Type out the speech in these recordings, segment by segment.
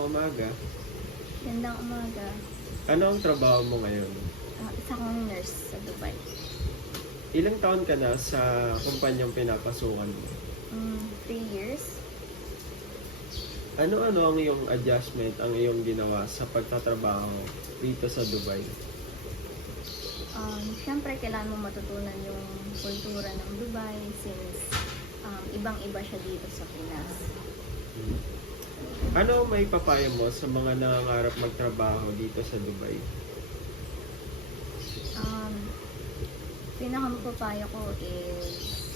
Magandang umaga. Gandang umaga. Ano ang trabaho mo ngayon? Isa akong nurse sa Dubai. Ilang taon ka na sa kumpanyang pinapasukan mo? 3 years. Ano-ano ang iyong adjustment, ang iyong ginawa sa pagtatrabaho dito sa Dubai? Siyempre, kailangan mo matutunan yung kultura ng Dubai since ibang-iba siya dito sa Pinas. Ano ang may papayo mo sa mga nangangarap magtrabaho dito sa Dubai? Pinakamapapayo ko is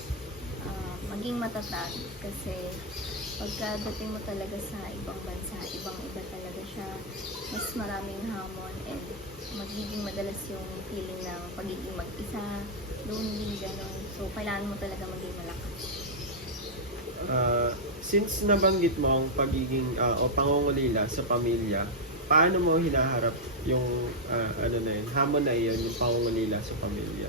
maging matatag kasi pagkadating mo talaga sa ibang bansa, ibang-iba talaga siya. Mas maraming hamon and magiging madalas yung feeling ng pagiging mag-isa, lonely, gano'n. So, kailangan mo talaga maging malakas. Since nabanggit mo ang pagiging o pangungulila sa pamilya, paano mo hinaharap yung hamon na iyon, yung pangungulila sa pamilya?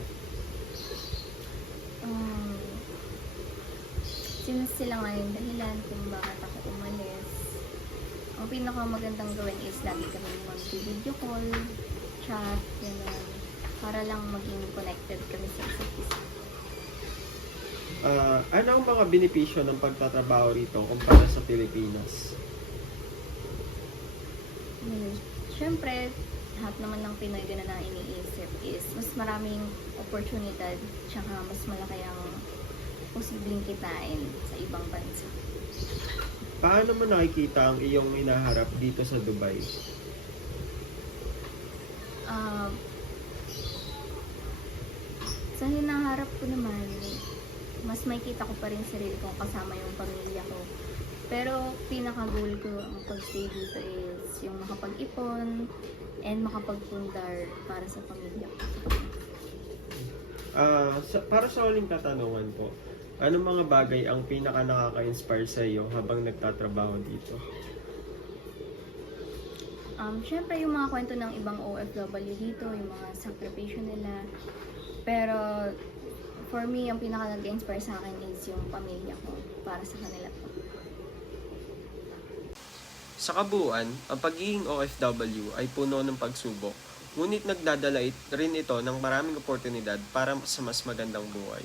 Since sila nga yung dahilan kung bakit ako umalis, ang pinakamagandang gawin is lagi kami mag-video call, chat, gano'n, para lang maging connected kami sa isa't isa. Ano ang mga benepisyo ng pagtatrabaho rito kumpara sa Pilipinas? Siyempre, lahat naman ng Pinoy ganun ang iniisip is mas maraming oportunidad tsaka mas malaki ang posibleng kitain sa ibang bansa. Paano mo nakikita ang iyong hinaharap dito sa Dubai? Sa hinaharap ko naman, mas makikita ko pa rin sarili ko kasama yung pamilya ko. Pero pinaka-goal ko ang pag-stay dito is yung makapag-ipon and makapagpundar para sa pamilya ko. Para sa huling katanungan po, anong mga bagay ang pinaka nakaka-inspire sa iyo habang nagtatrabaho dito? Siyempre yung mga kwento ng ibang OFW dito, yung mga sakripisyo nila. Pero for me, yung pinaka nag-inspire sa akin is yung pamilya ko para sa kanila po. Sa kabuuan, ang pagiging OFW ay puno ng pagsubok, ngunit nagdadala rin ito ng maraming oportunidad para sa mas magandang buhay.